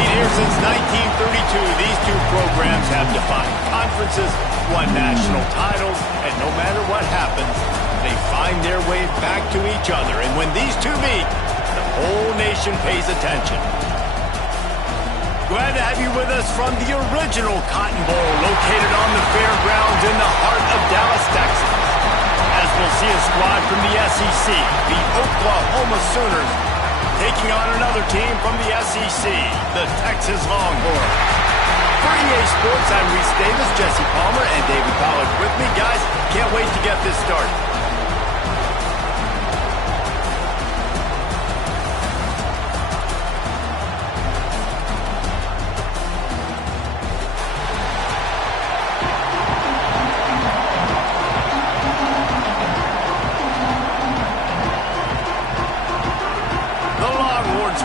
played here since 1932. These two programs have defined conferences, won national titles, and no matter what happens, they find their way back to each other. And when these two meet, the whole nation pays attention. Glad to have you with us from the original Cotton Bowl, located on the fairgrounds in the heart of Dallas, Texas. As we'll see a squad from the SEC, the Oklahoma Sooners, taking on another team from the SEC, the Texas Longhorns. For EA Sports, I'm Reese Davis, Jesse Palmer, and David Pollack with me. Guys, can't wait to get this started.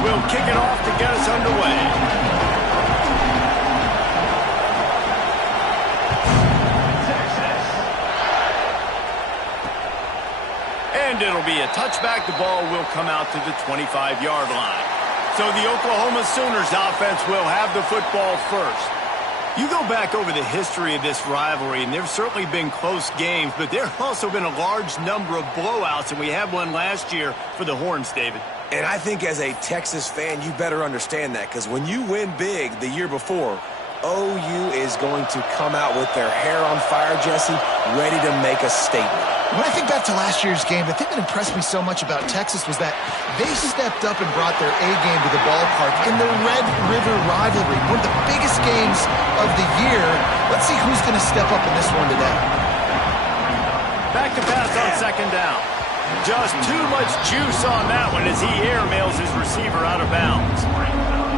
We'll kick it off to get us underway. And it'll be a touchback. The ball will come out to the 25-yard line. So the Oklahoma Sooners offense will have the football first. You go back over the history of this rivalry, and there's certainly been close games, but there have also been a large number of blowouts, and we had one last year for the Horns, David. And I think as a Texas fan, you better understand that, because when you win big the year before, OU is going to come out with their hair on fire, Jesse, ready to make a statement. When I think back to last year's game, the thing that impressed me so much about Texas was that they stepped up and brought their A-game to the ballpark in the Red River rivalry, one of the biggest games of the year. Let's see who's going to step up in this one today. Back to pass on second down. Just too much juice on that one as he airmails his receiver out of bounds.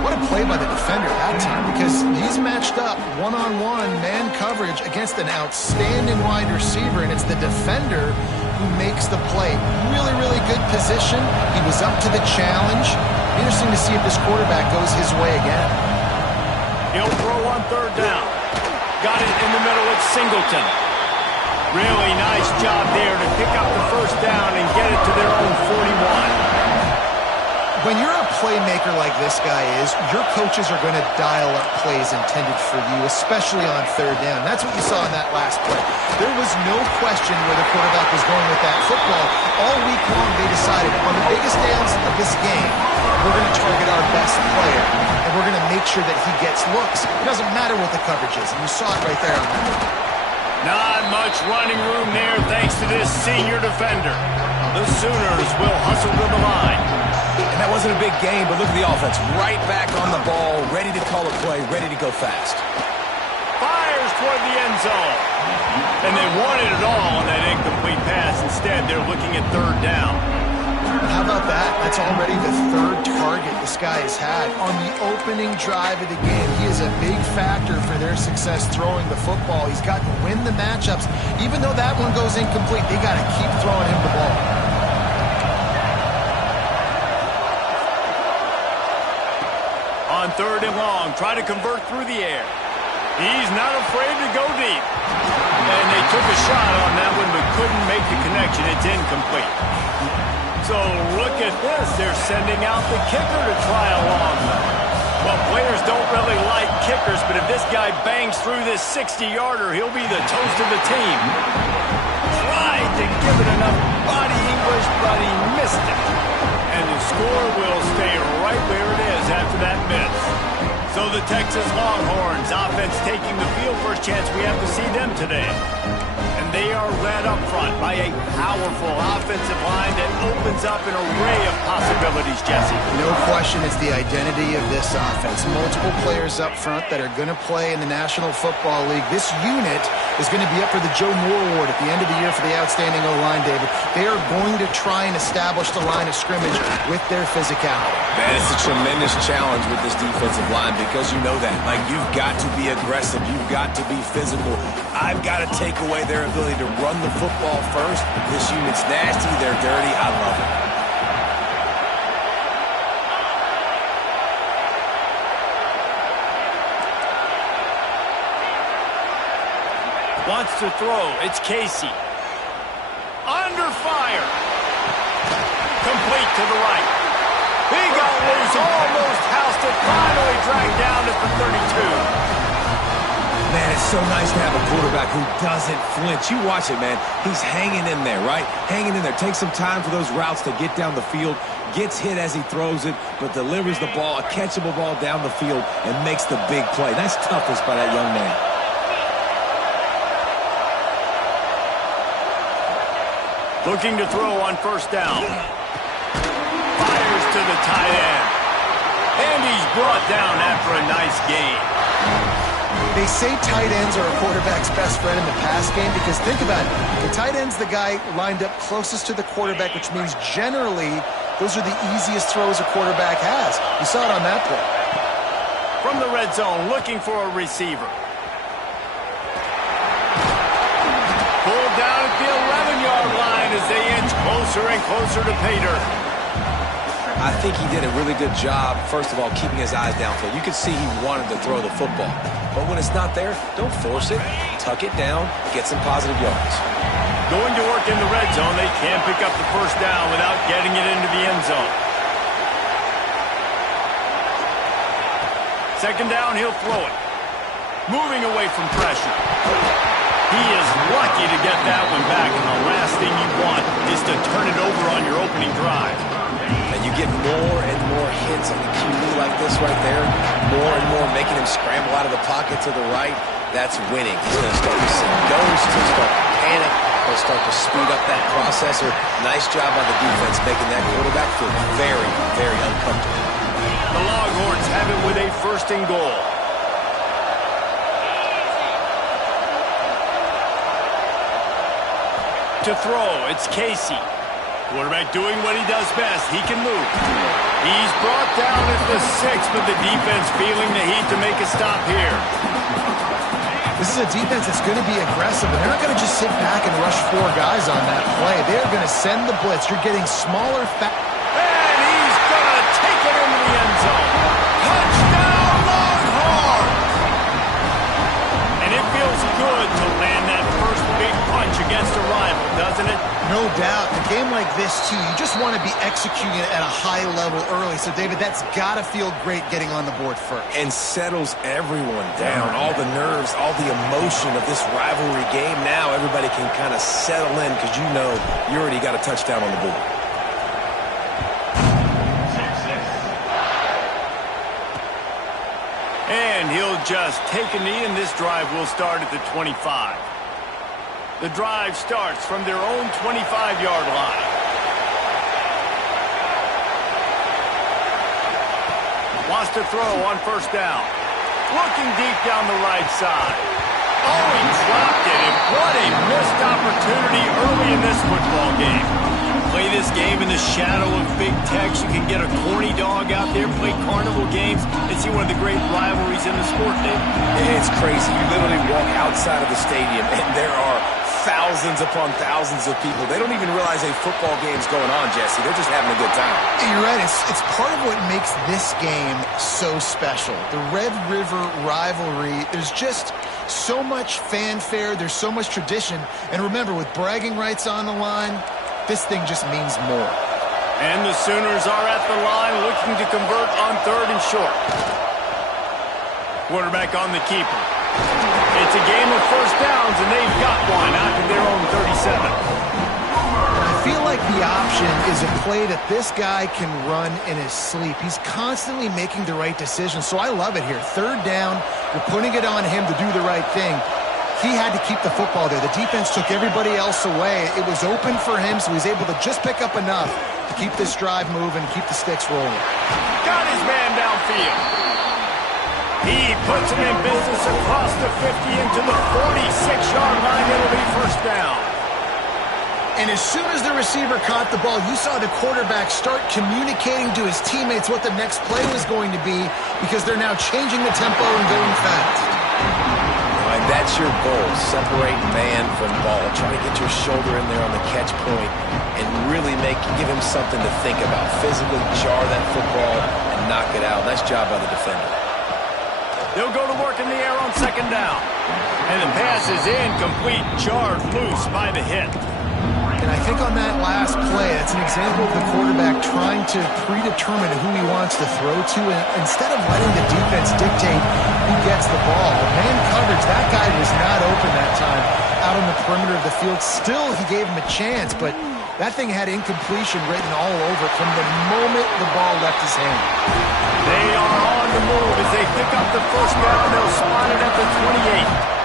What a play by the defender that time, because he's matched up one-on-one man coverage against an outstanding wide receiver, and it's the defender who makes the play. Really, really good position. He was up to the challenge. Interesting to see if this quarterback goes his way again. He'll throw on third down. Got it in the middle with Singleton. Really nice job there to pick up the first down and get it to their own 41. When you're a playmaker like this guy is, your coaches are going to dial up plays intended for you, especially on third down. That's what you saw in that last play. There was no question where the quarterback was going with that football. All week long, they decided on the biggest downs of this game, we're going to target our best player, and we're going to make sure that he gets looks. It doesn't matter what the coverage is, and you saw it right there on that one. Not much running room there thanks to this senior defender. The Sooners will hustle to the line. And that wasn't a big game, but look at the offense. Right back on the ball, ready to call a play, ready to go fast. Fires toward the end zone. And they wanted it all on that incomplete pass. Instead, they're looking at third down. How about that? That's already the third target this guy has had on the opening drive of the game. He is a big factor for their success throwing the football. He's got to win the matchups. Even though that one goes incomplete, they got to keep throwing him the ball. On third and long, try to convert through the air. He's not afraid to go deep. And they took a shot on that one but couldn't make the connection. It's incomplete. So look at this. They're sending out the kicker to try a long one. Well, players don't really like kickers, but if this guy bangs through this 60-yarder, he'll be the toast of the team. Tried to give it enough body English, but he missed it. And the score will stay right where it is after that miss. So the Texas Longhorns offense taking the field. First chance we have to see them today. And they are led up front by a powerful offensive line that opens up an array of possibilities, Jesse. No question it's the identity of this offense. Multiple players up front that are going to play in the National Football League. This unit is going to be up for the Joe Moore Award at the end of the year for the outstanding O-line, David. They are going to try and establish the line of scrimmage with their physicality. Man, it's a tremendous challenge with this defensive line because you know that. Like, you've got to be aggressive. You've got to be physical. I've got to take away their ability to run the football first. This unit's nasty. They're dirty. I love it. Wants to throw. It's Casey. Under fire. Complete to the right. He got loose, almost housed it, finally dragged it's so nice to have a quarterback who doesn't flinch. You watch it, man. He's hanging in there, right? Hanging in there. Takes some time for those routes to get down the field. Gets hit as he throws it, but delivers the ball, a catchable ball down the field, and makes the big play. Nice toughness by that young man. Looking to throw on first down. Fires to the tight end. And he's brought down after a nice gain. They say tight ends are a quarterback's best friend in the pass game because think about it. The tight end's the guy lined up closest to the quarterback, which means generally those are the easiest throws a quarterback has. You saw it on that play. From the red zone, looking for a receiver. Pulled down at the 11-yard line as they inch closer and closer to pay dirt. I think he did a really good job, first of all, keeping his eyes downfield. You could see he wanted to throw the football. But when it's not there, don't force it. Tuck it down, get some positive yards. Going to work in the red zone, they can't pick up the first down without getting it into the end zone. Second down, he'll throw it. Moving away from pressure. He is lucky to get that one back, and the last thing you want is to turn it over on your opening drive. And you get more and more hits on the QB like this right there, more and more making him scramble out of the pocket to the right. That's winning. He's going to start to see ghosts, he'll start to panic, he'll start to speed up that processor. Nice job on the defense making that quarterback feel very, very uncomfortable. The Longhorns have it with a first and goal. To throw, it's Casey. Quarterback doing what he does best. He can move. He's brought down at the 6, but the defense feeling the heat to make a stop here. This is a defense that's going to be aggressive, and they're not going to just sit back and rush 4 guys on that play. They're going to send the blitz. You're getting smaller, and he's going to take it into the end zone. Touchdown, Longhorns! And it feels good to land that first big punch against a rival, doesn't it? No doubt. A game like this, too, you just want to be executing it at a high level early. So, David, that's got to feel great getting on the board first. And settles everyone down. All the nerves, all the emotion of this rivalry game. Now everybody can kind of settle in because you know you already got a touchdown on the board. And he'll just take a knee, and this drive will start at the 25. The drive starts from their own 25-yard line. Wants to throw on first down. Looking deep down the right side. Oh, he dropped it, and what a missed opportunity early in this football game. Play this game in the shadow of Big Tex. You can get a corny dog out there, play carnival games, and see one of the great rivalries in the sport, Dave. It's crazy. You literally walk outside of the stadium, and there are thousands upon thousands of people. They don't even realize a football game's going on, Jesse. They're just having a good time. You're right. It's part of what makes this game so special. The Red River rivalry, there's just so much fanfare. There's so much tradition. And remember, with bragging rights on the line, this thing just means more. And the Sooners are at the line looking to convert on third and short. Quarterback on the keeper. It's a game of first downs, and they've got one out to their own 37. I feel like the option is a play that this guy can run in his sleep. He's constantly making the right decision, so I love it here. Third down, you're putting it on him to do the right thing. He had to keep the football there. The defense took everybody else away. It was open for him, so he's able to just pick up enough to keep this drive moving, keep the sticks rolling. Got his man downfield. He puts him in business across the 50 into the 46-yard line. It'll be first down. And as soon as the receiver caught the ball, you saw the quarterback start communicating to his teammates what the next play was going to be because they're now changing the tempo and going fast. And that's your goal. Separate man from ball. Try to get your shoulder in there on the catch point and really give him something to think about. Physically jar that football and knock it out. Nice job by the defender. They'll go to work in the air on second down. And the pass is incomplete, jarred loose by the hit. And I think on that last play, it's an example of the quarterback trying to predetermine who he wants to throw to, and instead of letting the defense dictate who gets the ball. Man coverage, that guy was not open that time out on the perimeter of the field. Still, he gave him a chance, but that thing had incompletion written all over it from the moment the ball left his hand. They are on the move as they pick up the first down. They'll spot it at the 28.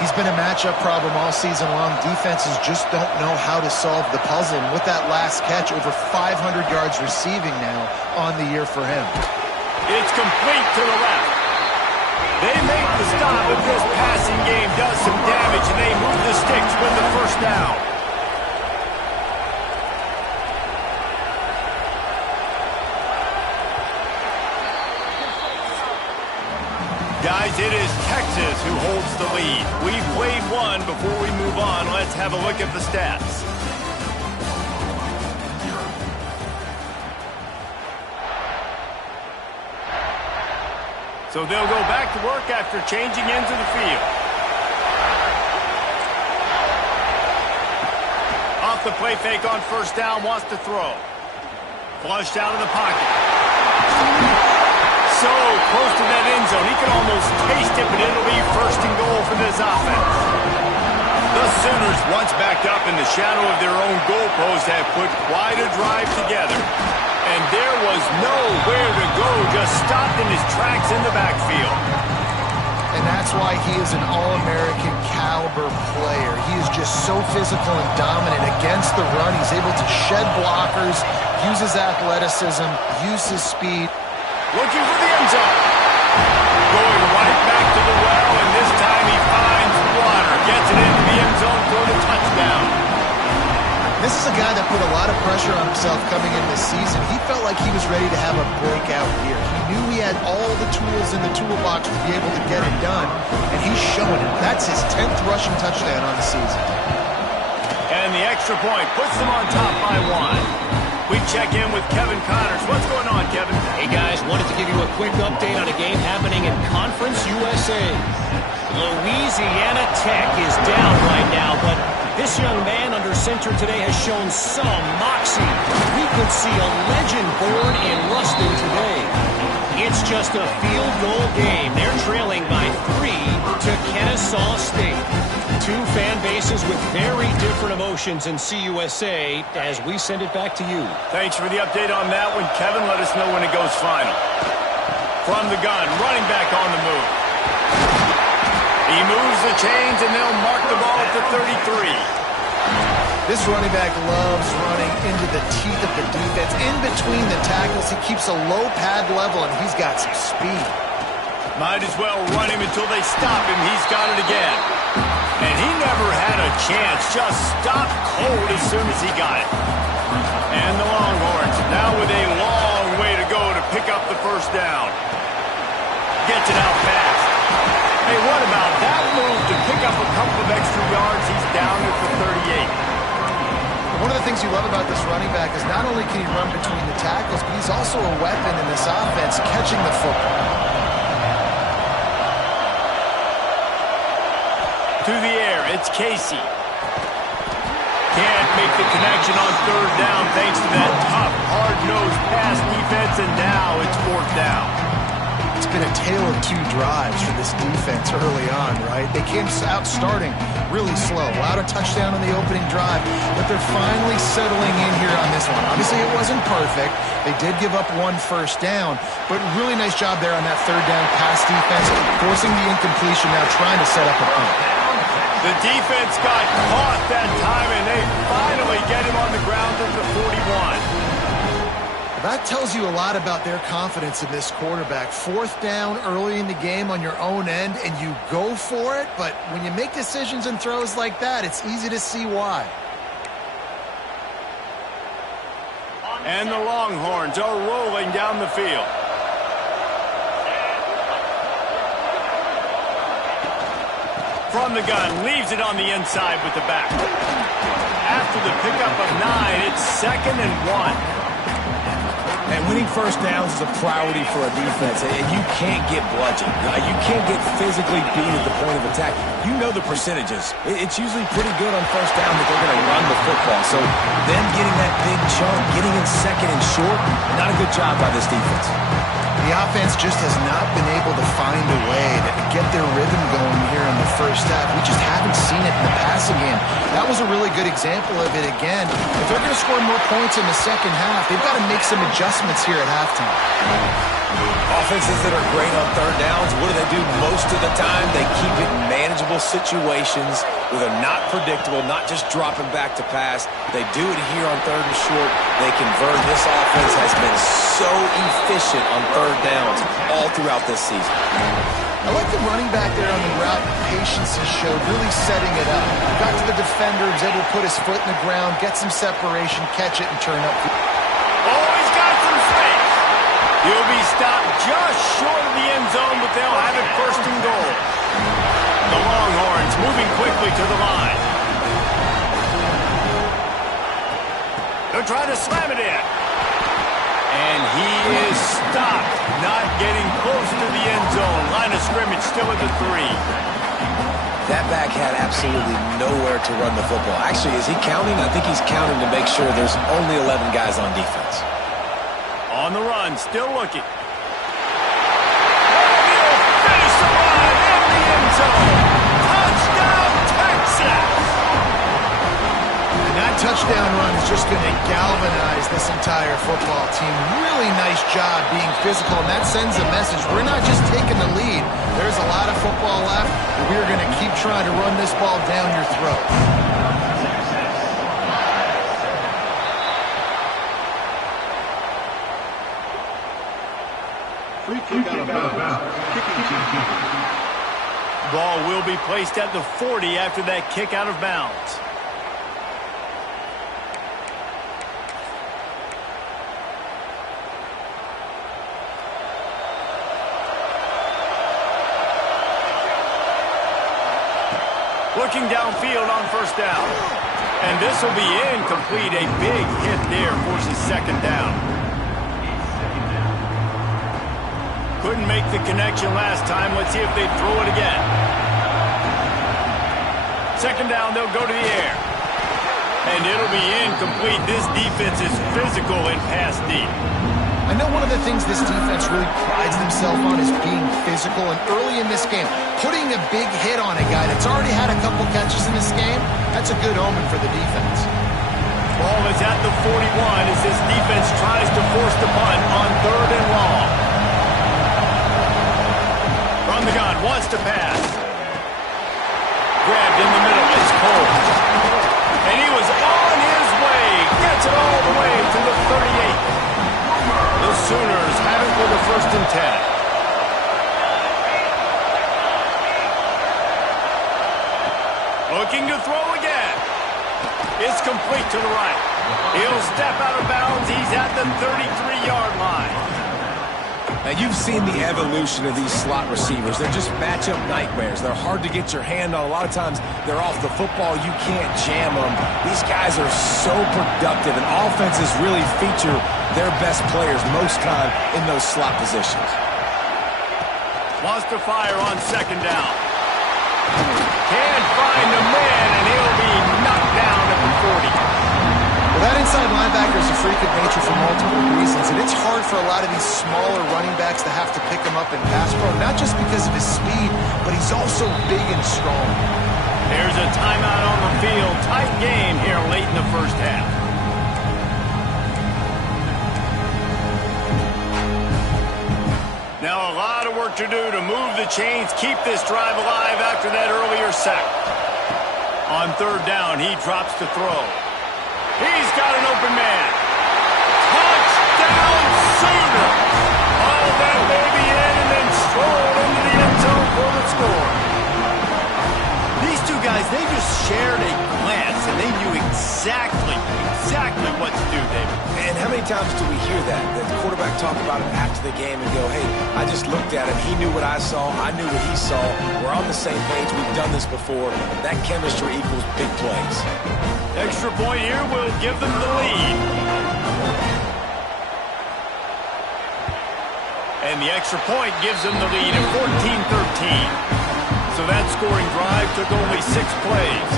He's been a matchup problem all season long. Defenses just don't know how to solve the puzzle. And with that last catch, over 500 yards receiving now on the year for him. It's complete to the left. They make the stop, but this passing game does some damage, and they move the sticks with the first down. Guys, it is Texas who holds the lead. We've played one. Before we move on, let's have a look at the stats. So they'll go back to work after changing into the field. Off the play fake on first down, wants to throw. Flushed out of the pocket. So close to that end zone. He can almost taste it, but it'll be first and goal for this offense. The Sooners, once backed up in the shadow of their own goalpost, have put quite a drive together. And there was nowhere to go, just stopped in his tracks in the backfield. And that's why he is an All-American caliber player. He is just so physical and dominant against the run. He's able to shed blockers, use his athleticism, use his speed. Looking for the end zone. Going right back to the well, and this time he finds water. Gets it into the end zone for the touchdown. This is a guy that put a lot of pressure on himself coming in this season. He felt like he was ready to have a breakout year. He knew he had all the tools in the toolbox to be able to get it done, and he's showing it. That's his 10th rushing touchdown on the season. And the extra point puts them on top by one. We check in with Kevin Connors. What's going on, Kevin? Hey, guys, wanted to give you a quick update on a game happening in Conference USA. Louisiana Tech is down right now, but this young man under center today has shown some moxie. We could see a legend born in Ruston today. It's just a field goal game. They're trailing by 3 to Kennesaw State. Two fan bases with very different emotions in CUSA as we send it back to you. Thanks for the update on that one, Kevin. Let us know when it goes final. From the gun, running back on the move. He moves the chains, and they'll mark the ball at the 33. This running back loves running into the teeth of the defense. In between the tackles, he keeps a low pad level, and he's got some speed. Might as well run him until they stop him. He's got it again. And he never had a chance. Just stopped cold as soon as he got it. And the Longhorns now with a long way to go to pick up the first down. Gets it out fast. Hey, what about that move to pick up a couple of extra yards? He's down at the 38. One of the things you love about this running back is not only can he run between the tackles, but he's also a weapon in this offense catching the football. To the air, it's Casey. Can't make the connection on third down thanks to that tough, hard-nosed pass defense, and now it's fourth down. It's been a tale of two drives for this defense early on, right? They came out starting really slow, allowed a touchdown on the opening drive, but they're finally settling in here on this one. Obviously, it wasn't perfect. They did give up one first down, but really nice job there on that third down pass defense, forcing the incompletion, now trying to set up a punt. The defense got caught that time, and they finally get him on the ground at the 41. That tells you a lot about their confidence in this quarterback. Fourth down early in the game on your own end, and you go for it, but when you make decisions and throws like that, it's easy to see why. And the Longhorns are rolling down the field. From the gun, leaves it on the inside with the back. After the pickup of 9, it's 2nd and 1. And winning first downs is a priority for a defense, and you can't get bludgeoned. You can't get physically beat at the point of attack. You know the percentages. It's usually pretty good on first down that they're going to run the football. So them getting that big chunk, getting in second and short, not a good job by this defense. The offense just has not been able to find a way to get their rhythm going here in the first half. We just haven't seen it in the passing game. That was a really good example of it again. If they're going to score more points in the second half, they've got to make some adjustments here at halftime. Offenses that are great on third downs, what do? Most of the time, they keep it in manageable situations where they're not predictable, not just dropping back to pass. They do it here on third and short. They convert. This offense has been so efficient on third downs all throughout this season. I like the running back there on the route, the patience he showed, really setting it up. Got to the defender, was able to put his foot in the ground, get some separation, catch it, and turn up. Oh, he's got some space. He'll be stopped just short of the end zone, but they'll have it first and goal. The Longhorns moving quickly to the line. They'll try to slam it in. And he is stopped, not getting close to the end zone. Line of scrimmage still at the 3. That back had absolutely nowhere to run the football. Actually, is he counting? I think he's counting to make sure there's only 11 guys on defense. On the run, still looking. He'll finish the run in the end zone. Touchdown, Texas! And that touchdown run is just going to galvanize this entire football team. Really nice job being physical, and that sends a message. We're not just taking the lead. There's a lot of football left, and we are going to keep trying to run this ball down your throat. Free kick out of bounds. Kicking team. Ball will be placed at the 40 after that kick out of bounds. Looking downfield on first down. And this will be incomplete. A big hit there forces second down. Couldn't make the connection last time. Let's see if they throw it again. Second down, they'll go to the air. And it'll be incomplete. This defense is physical and pass deep. I know one of the things this defense really prides themselves on is being physical, and early in this game, putting a big hit on a guy that's already had a couple catches in this game, that's a good omen for the defense. Ball is at the 41 as this defense tries to force the punt on third and long. From the gun, wants to pass. Grabbed in the middle, it's Cole. And he was on his way, gets it all the way to the 38. The Sooners have it for the 1st and 10. Looking to throw again. It's complete to the right. He'll step out of bounds. He's at the 33-yard line. Now, you've seen the evolution of these slot receivers. They're just matchup nightmares. They're hard to get your hand on. A lot of times, they're off the football. You can't jam them. These guys are so productive, and offenses really feature their best players most time in those slot positions. Wants to fire on second down. Can't find a man, and he'll be knocked down at the 40. Well, that inside linebacker is a freak of nature for multiple reasons, and it's hard for a lot of these smaller running backs to have to pick him up in pass pro, not just because of his speed, but he's also big and strong. There's a timeout on the field. Tight game here late in the first half. Now a lot of work to do to move the chains, keep this drive alive after that earlier sack. On third down, he drops to throw. He's got an open man. Touchdown, Sooner! All that baby in and then strolled into the end zone for the score. These two guys, they just shared a glance, and they knew exactly what to do, David. And how many times do we hear that? The quarterback talk about it after the game and go, hey, I just looked at him. He knew what I saw. I knew what he saw. We're on the same page. We've done this before. That chemistry equals big plays. Extra point here will give them the lead. And the extra point gives them the lead at 14-13. So that scoring drive took only 6 plays.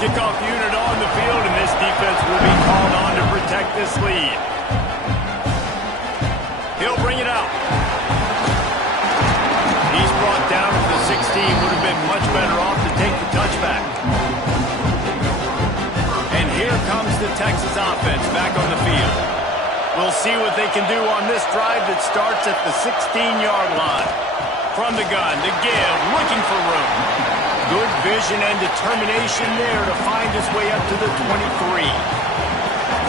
Kickoff unit on the field, and this defense will be called on to protect this lead. He'll bring it out. He's brought down at the 16. Would have been much better off to take the touchback. And here comes the Texas offense back on the field. We'll see what they can do on this drive that starts at the 16-yard line. From the gun, to give, looking for room. Good vision and determination there to find his way up to the 23.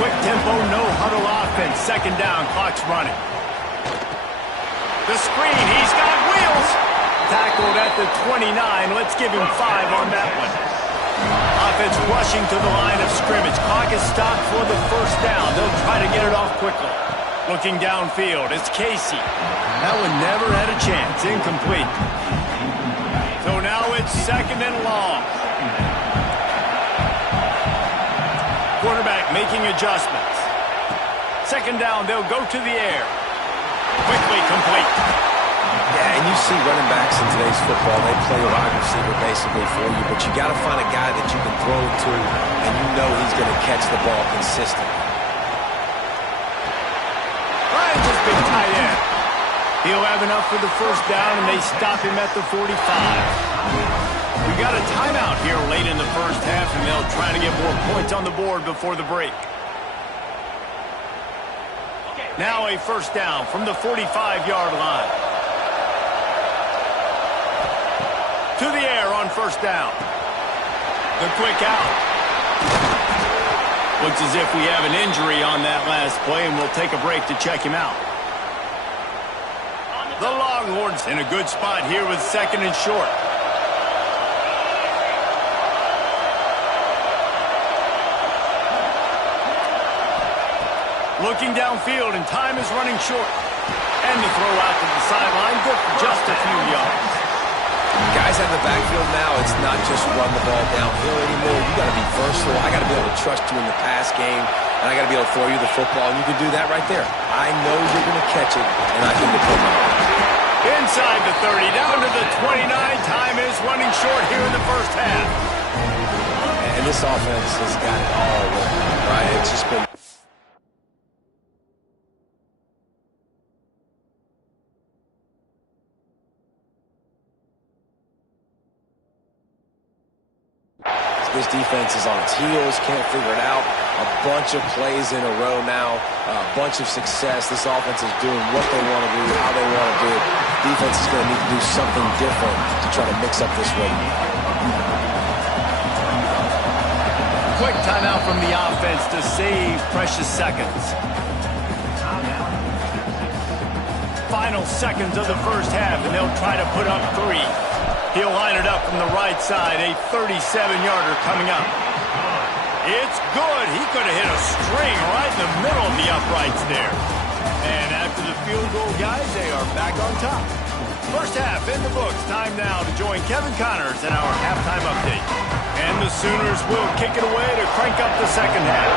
Quick tempo, no huddle offense. Second down, clock's running. The screen, he's got wheels. Tackled at the 29. Let's give him 5 on that one. Offense rushing to the line of scrimmage. Clock is stopped for the first down. They'll try to get it off quickly. Looking downfield, it's Casey. That one never had a chance. Incomplete. So now it's second and long. Quarterback making adjustments. Second down, they'll go to the air. Quickly complete. Yeah, and you see running backs in today's football, they play a wide receiver basically for you, but you got to find a guy that you can throw it to, and you know he's going to catch the ball consistently. Ryan's just been tight end. He'll have enough for the first down, and they stop him at the 45. We got a timeout here late in the first half, and they'll try to get more points on the board before the break. Now a first down from the 45-yard line. To the air on first down. The quick out. Looks as if we have an injury on that last play, and we'll take a break to check him out. The Longhorns in a good spot here with second and short. Looking downfield, and time is running short. And the throw out to the sideline, good for just a few yards. Guys out of the backfield now, it's not just run the ball downhill anymore. You got to be versatile. I got to be able to trust you in the pass game, and I got to be able to throw you the football, and you can do that right there. I know you're going to catch it, and I can depend on it. Inside the 30, down to the 29. Time is running short here in the first half. And this offense has got it all working, right? It's just been... This defense is on its heels, can't figure it out. A bunch of plays in a row now, a bunch of success. This offense is doing what they want to do, how they want to do it. Defense is going to need to do something different to try to mix up this rate. Quick timeout from the offense to save precious seconds. Final seconds of the first half, and they'll try to put up 3. He'll line it up from the right side, a 37-yarder coming up. It's good. He could have hit a string right in the middle of the uprights there. And after the field goal, guys, they are back on top. First half in the books. Time now to join Kevin Connors in our halftime update. And the Sooners will kick it away to crank up the second half.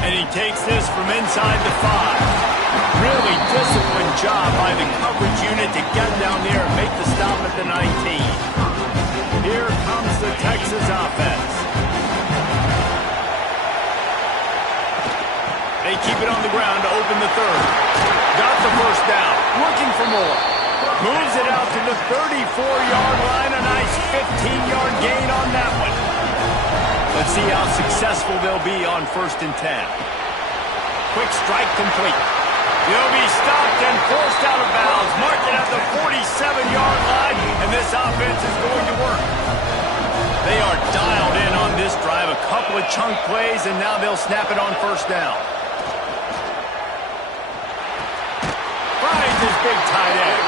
And he takes this from inside the 5. Really disciplined job by the coverage unit to get down there and make the stop at the 19. Here comes the Texas offense. They keep it on the ground to open the third. Got the first down. Looking for more. Moves it out to the 34-yard line. A nice 15-yard gain on that one. Let's see how successful they'll be on 1st and 10. Quick strike complete. He'll be stopped and forced out of bounds. Marked it at the 47-yard line, and this offense is going to work. They are dialed in on this drive. A couple of chunk plays, and now they'll snap it on first down. Finds his big tight end.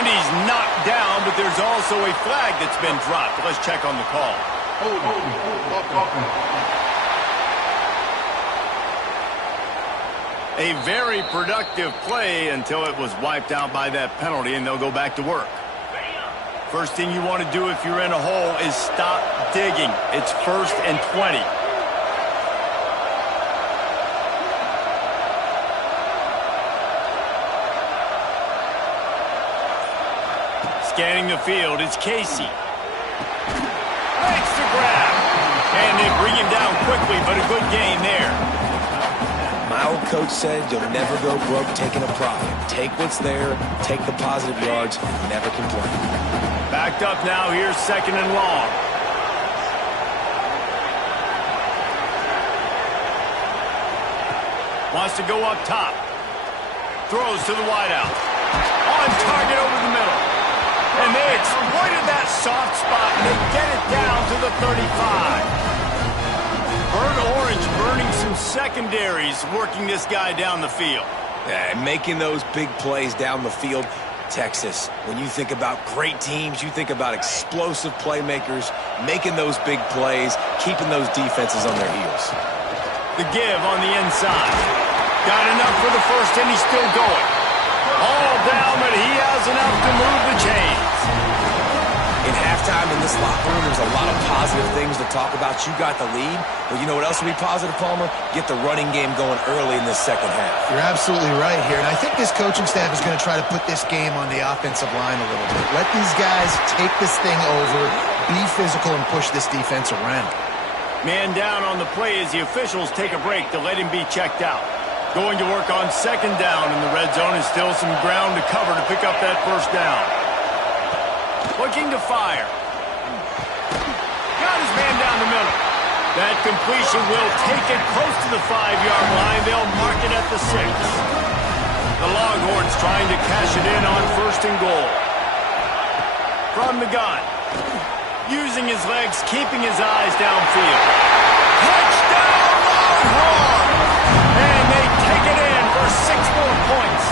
And he's knocked down, but there's also a flag that's been dropped. Let's check on the call. A very productive play until it was wiped out by that penalty, and they'll go back to work. First thing you want to do if you're in a hole is stop digging. It's 1st and 20. Scanning the field, it's Casey. Makes the grab. And they bring him down quickly, but a good gain there. My old coach said you'll never go broke taking a profit. Take what's there, take the positive yards, and never complain. Backed up now, here's 2nd and long. Wants to go up top. Throws to the wideout. On target over the middle. And they exploited that soft spot, and they get it down to the 35. Bird Orange burning some secondaries, working this guy down the field. Yeah, making those big plays down the field. Texas, when you think about great teams, you think about explosive playmakers, making those big plays, keeping those defenses on their heels. The give on the inside. Got enough for the first, and he's still going. All down, but he has enough to move the chains. In halftime in this locker room, there's a lot of positive things to talk about. You got the lead, but you know what else will be positive, Palmer? Get the running game going early in this second half. You're absolutely right here, and I think this coaching staff is going to try to put this game on the offensive line a little bit. Let these guys take this thing over, be physical, and push this defense around. Man down on the play as the officials take a break to let him be checked out. Going to work on 2nd down in the red zone, and still some ground to cover to pick up that first down. Looking to fire. Got his man down the middle. That completion will take it close to the 5-yard line. They'll mark it at the 6. The Longhorns trying to cash it in on 1st and goal. From the gun. Using his legs, keeping his eyes downfield. Touchdown, Longhorns! And they take it in for 6 more points.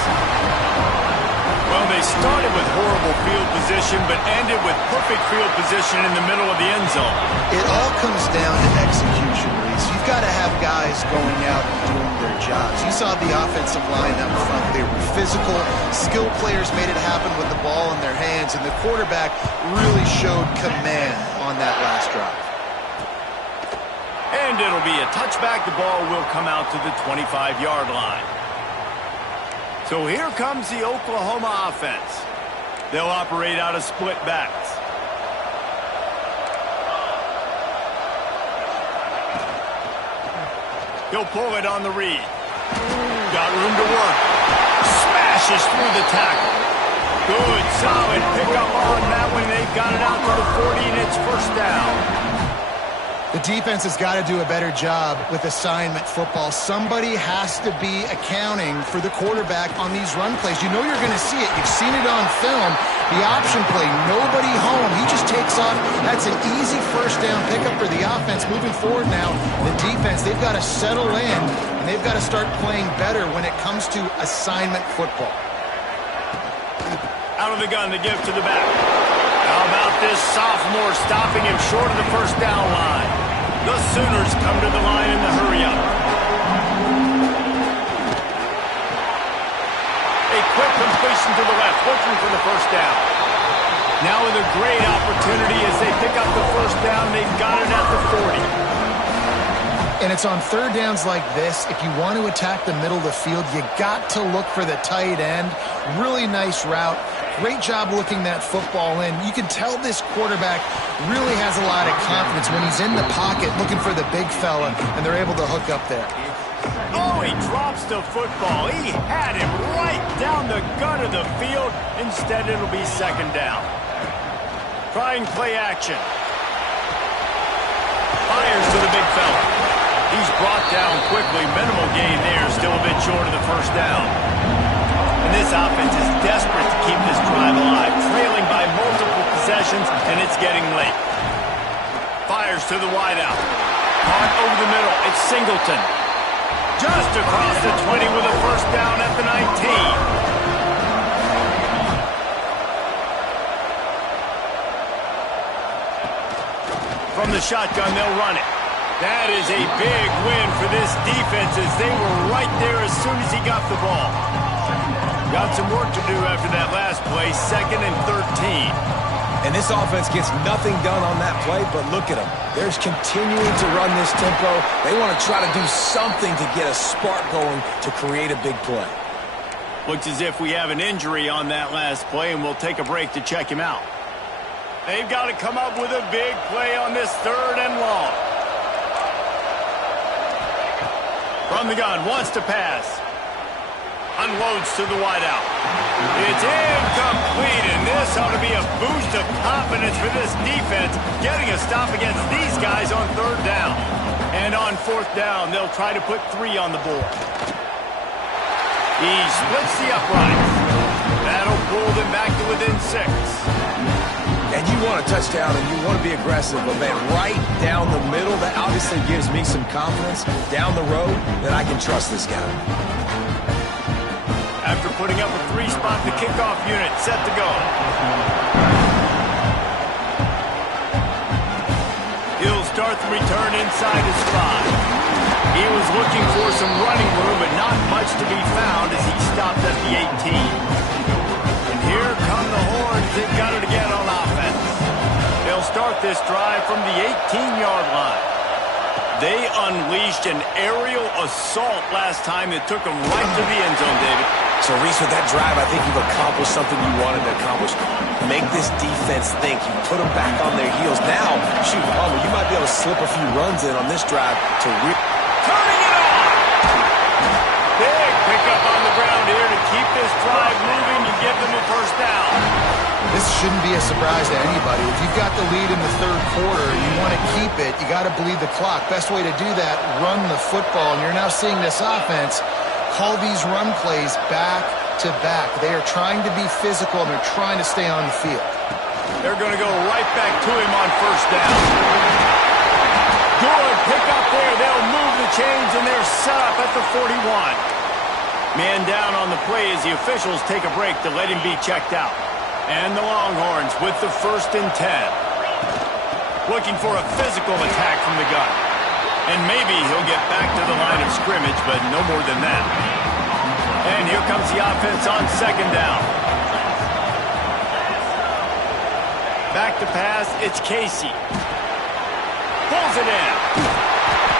Well, they started with horrible field position, but ended with perfect field position in the middle of the end zone. It all comes down to execution, Reese. You've got to have guys going out and doing their jobs. You saw the offensive line up front. They were physical. Skilled players made it happen with the ball in their hands, and the quarterback really showed command on that last drive. And it'll be a touchback. The ball will come out to the 25-yard line. So here comes the Oklahoma offense. They'll operate out of split backs. He'll pull it on the read. Got room to work. Smashes through the tackle. Good, solid pickup on that one. They've got it out to the 40, and it's 1st down. The defense has got to do a better job with assignment football. Somebody has to be accounting for the quarterback on these run plays. You know you're going to see it. You've seen it on film. The option play, nobody home. He just takes off. That's an easy 1st down pickup for the offense. Moving forward now, the defense, they've got to settle in, and they've got to start playing better when it comes to assignment football. Out of the gun, the give to the back. How about this sophomore stopping him short of the 1st down line? The Sooners come to the line in the hurry-up. A quick completion to the left, looking for the 1st down. Now with a great opportunity as they pick up the 1st down, they've got it at the 40. And it's on 3rd downs like this. If you want to attack the middle of the field, you got to look for the tight end. Really nice route. Great job looking that football in. You can tell this quarterback really has a lot of confidence when he's in the pocket looking for the big fella, and they're able to hook up there. Oh, he drops the football. He had him right down the gut of the field. Instead, it'll be 2nd down. Trying play action. Fires to the big fella. He's brought down quickly. Minimal gain there. Still a bit short of the 1st down. And this offense is desperate to keep this drive alive. Trailing by multiple possessions, and it's getting late. Fires to the wideout. Caught over the middle. It's Singleton. Just across the 20 with a 1st down at the 19. From the shotgun, they'll run it. That is a big win for this defense as they were right there as soon as he got the ball. Got some work to do after that last play, 2nd and 13. And this offense gets nothing done on that play, but look at them. They're continuing to run this tempo. They want to try to do something to get a spark going to create a big play. Looks as if we have an injury on that last play, and we'll take a break to check him out. They've got to come up with a big play on this 3rd and long. From the gun, wants to pass. Unloads to the wideout. It's incomplete, and this ought to be a boost of confidence for this defense, getting a stop against these guys on 3rd down. And on 4th down, they'll try to put 3 on the board. He splits the uprights. That'll pull them back to within 6. And you want a touchdown and you want to be aggressive, but man, right down the middle, that obviously gives me some confidence down the road that I can trust this guy. After putting up a 3-spot, the kickoff unit set to go. He'll start the return inside his 5. He was looking for some running room, but not much to be found as he stopped at the 18. And here come the Horns. They've got it again on offense. They'll start this drive from the 18-yard line. They unleashed an aerial assault last time that took them right to the end zone, David. So, Reese, with that drive, I think you've accomplished something you wanted to accomplish. Make this defense think. You put them back on their heels. Now, shoot, Palmer, you might be able to slip a few runs in on this drive to turning it on! Big pickup on the ground here to keep this drive moving and give them a 1st down. This shouldn't be a surprise to anybody. If you've got the lead in the 3rd quarter and you want to keep it, you got to bleed the clock. Best way to do that, run the football. And you're now seeing this offense call these run plays back to back. They are trying to be physical, and they're trying to stay on the field. They're going to go right back to him on 1st down. Good pick up there. They'll move the chains, and they're set up at the 41. Man down on the play as the officials take a break to let him be checked out. And the Longhorns with the 1st and 10. Looking for a physical attack from the gun. And maybe he'll get back to the line of scrimmage, but no more than that. And here comes the offense on 2nd down. Back to pass, it's Casey. Pulls it in.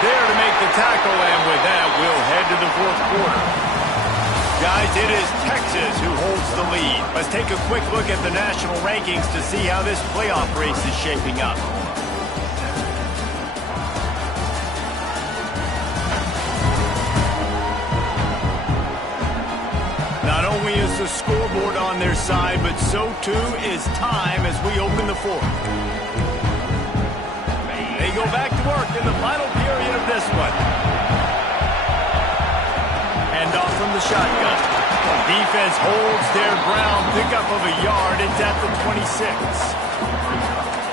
There to make the tackle, and with that, we'll head to the 4th quarter. Guys, it is Texas who holds the lead. Let's take a quick look at the national rankings to see how this playoff race is shaping up. Not only is the scoreboard on their side, but so too is time as we open the 4th. They go back to work in the final period of this one. And off from the shotgun. Defense holds their ground. Pickup of a yard. It's at the 26.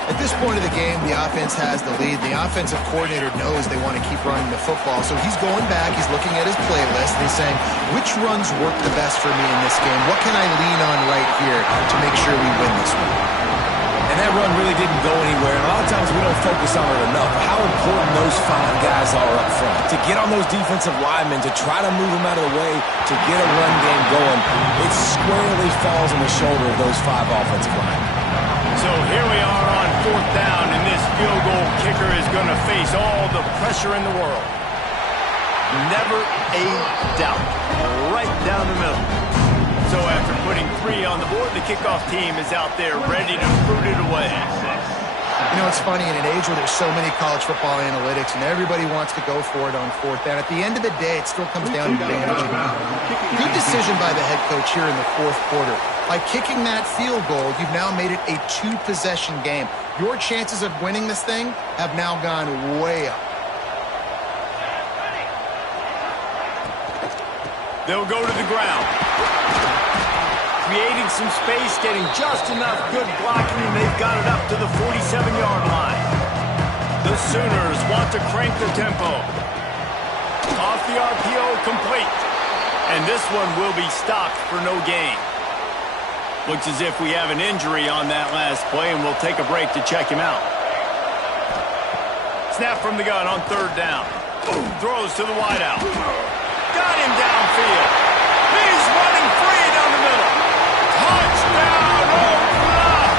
At this point of the game, the offense has the lead. The offensive coordinator knows they want to keep running the football. So he's going back. He's looking at his playlist. And he's saying, which runs work the best for me in this game? What can I lean on right here to make sure we win this one? And that run really didn't go anywhere. And a lot of times we don't focus on it enough. How important those 5 guys are up front. To get on those defensive linemen, to try to move them out of the way, to get a run game going, it squarely falls on the shoulder of those 5 offensive linemen. So here we are on 4th down, and this field goal kicker is going to face all the pressure in the world. Never a doubt. Right down the middle. So after putting 3 on the board, the kickoff team is out there ready to boot it away. You know, it's funny, in an age where there's so many college football analytics and everybody wants to go for it on 4th down, at the end of the day, it still comes down to managing. Good decision by the head coach here in the 4th quarter. By kicking that field goal, you've now made it a 2-possession game. Your chances of winning this thing have now gone way up. They'll go to the ground. Creating some space, getting just enough good blocking, and they've got it up to the 47-yard line. The Sooners want to crank the tempo. Off the RPO, complete. And this one will be stopped for no gain. Looks as if we have an injury on that last play, and we'll take a break to check him out. Snap from the gun on 3rd down. Throws to the wideout. Got him downfield. He's running free down the middle. Touchdown,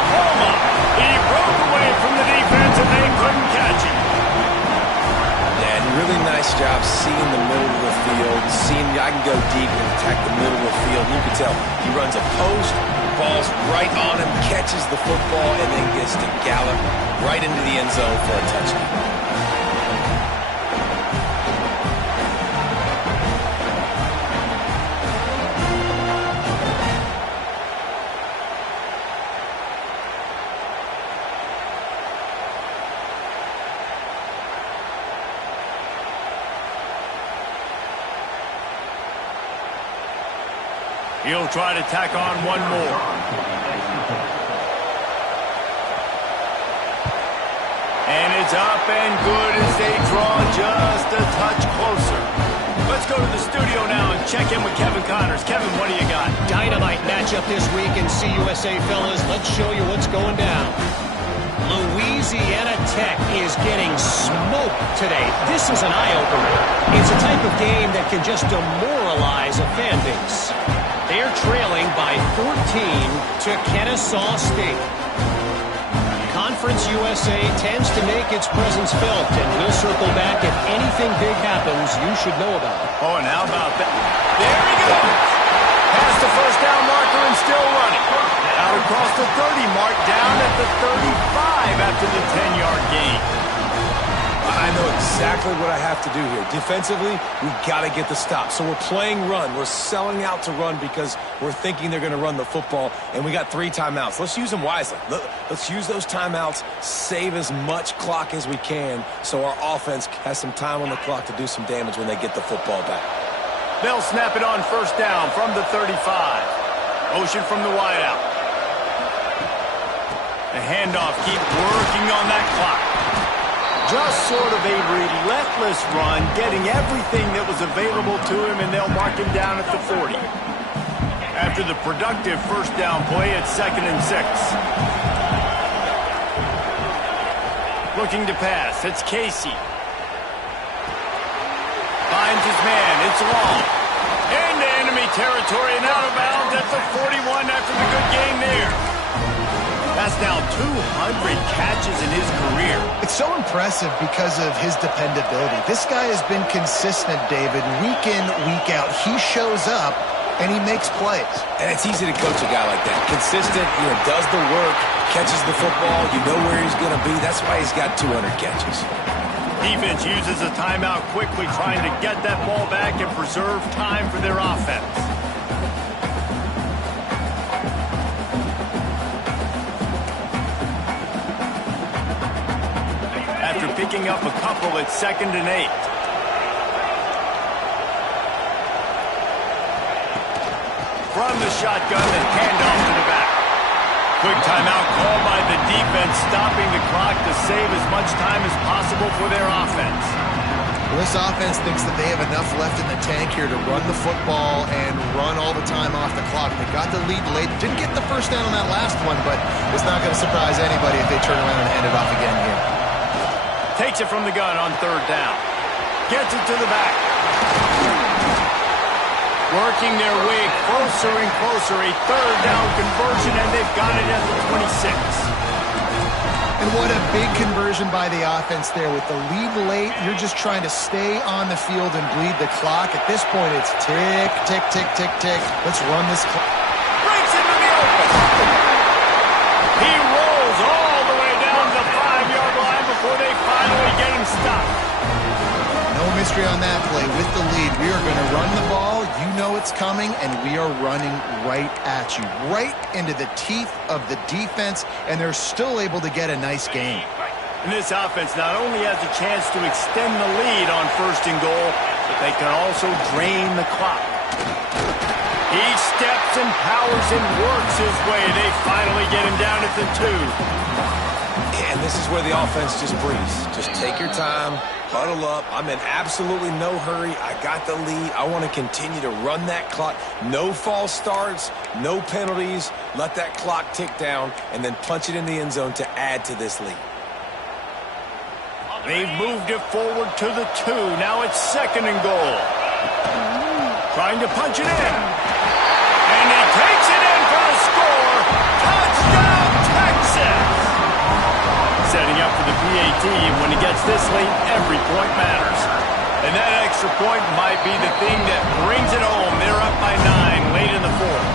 Oklahoma! He broke away from the defense and they couldn't catch him. Yeah, and really nice job seeing the middle of the field, seen, I can go deep and attack the middle of the field. You can tell he runs a post, ball's right on him, catches the football, and then gets to gallop right into the end zone for a touchdown. He'll try to tack on one more. And it's up and good as they draw just a touch closer. Let's go to the studio now and check in with Kevin Connors. Kevin, what do you got? Dynamite matchup this week in CUSA, fellas. Let's show you what's going down. Louisiana Tech is getting smoked today. This is an eye-opener. It's a type of game that can just demoralize a fan base. They're trailing by 14 to Kennesaw State. Conference USA tends to make its presence felt, and we'll circle back if anything big happens you should know about. Oh, and how about that? There he goes! Past the first down marker and still running. Out across the 30 mark, down at the 35 after the 10-yard gain. I know exactly what I have to do here. Defensively, we've got to get the stop. So we're playing run. We're selling out to run because we're thinking they're going to run the football, and we got 3 timeouts. Let's use them wisely. Let's use those timeouts, save as much clock as we can so our offense has some time on the clock to do some damage when they get the football back. They'll snap it on first down from the 35. Motion from the wideout. The handoff, keep working on that clock. Just sort of a relentless run, getting everything that was available to him, and they'll mark him down at the 40. After the productive first down play, it's 2nd and 6. Looking to pass, it's Casey. Finds his man, it's long. Into enemy territory and out of bounds at the 41 after the good gain there. That's now 200 catches in his career. It's so impressive because of his dependability. This guy has been consistent, David, week in, week out. He shows up, and he makes plays. And it's easy to coach a guy like that. Consistent, does the work, catches the football, you know where he's going to be. That's why he's got 200 catches. Defense uses a timeout quickly, trying to get that ball back and preserve time for their offense. After picking up a couple, it's 2nd and 8. From the shotgun, and handoff to the back. Quick timeout called by the defense, stopping the clock to save as much time as possible for their offense. Well, this offense thinks that they have enough left in the tank here to run the football and run all the time off the clock. They got the lead late. Didn't get the first down on that last one, but it's not going to surprise anybody if they turn around and hand it off again here. Takes it from the gun on 3rd down. Gets it to the back. Working their way closer and closer. A 3rd down conversion, and they've got it at the 26. And what a big conversion by the offense there. With the lead late, you're just trying to stay on the field and bleed the clock. At this point, it's tick, tick, tick, tick, tick. Let's run this clock. Breaks into the open. He rolls all the way down the 5-yard line before they finally get him stopped. No mystery on that play. With the lead, we are going to run the ball. You know it's coming, and we are running right at you, right into the teeth of the defense, and they're still able to get a nice gain. And this offense not only has a chance to extend the lead on 1st and goal, but they can also drain the clock. He steps and powers and works his way. They finally get him down at the 2. And this is where the offense just breathes. Just take your time, huddle up. I'm in absolutely no hurry. I got the lead. I want to continue to run that clock. No false starts, no penalties. Let that clock tick down, and then punch it in the end zone to add to this lead. They've moved it forward to the 2. Now it's 2nd and goal. Trying to punch it in. And he takes it in for the score. Touchdown, Texas! Setting up for the PAT, when he gets this late, every point matters. And that extra point might be the thing that brings it home. They're up by 9 late in the fourth.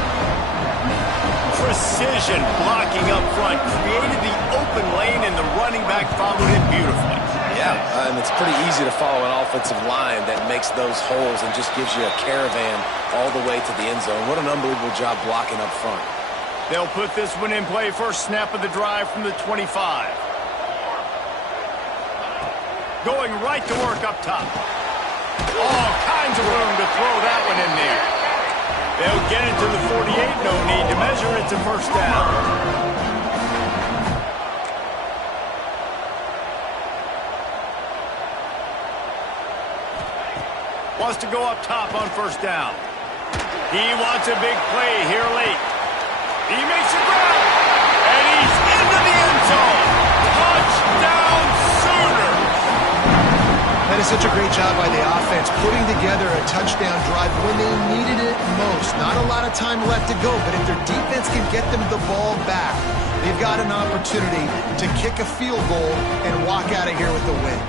Precision blocking up front created the open lane, and the running back followed it beautifully. Yeah, and it's pretty easy to follow an offensive line that makes those holes and just gives you a caravan all the way to the end zone. What an unbelievable job blocking up front. They'll put this one in play. First snap of the drive from the 25. Going right to work up top. All kinds of room to throw that one in there. They'll get it to the 48. No need to measure. It's a first down. Wants to go up top on first down. He wants a big play here late. He makes a grab, and he's into the end zone. Touchdown Sooners! That is such a great job by the offense, putting together a touchdown drive when they needed it most. Not a lot of time left to go, but if their defense can get them the ball back, they've got an opportunity to kick a field goal and walk out of here with the win.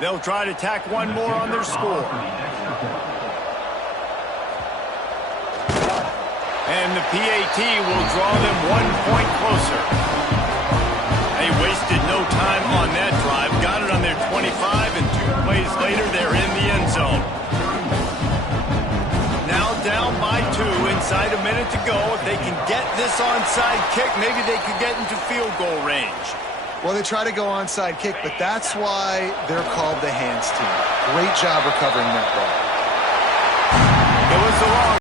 They'll try to tack one more on their score. And the PAT will draw them 1 point closer. They wasted no time on that drive. Got it on their 25, and 2 plays later, they're in the end zone. Now down by 2, inside a minute to go. If they can get this onside kick, maybe they could get into field goal range. Well, they try to go onside kick, but that's why they're called the hands team. Great job recovering that ball. It was the long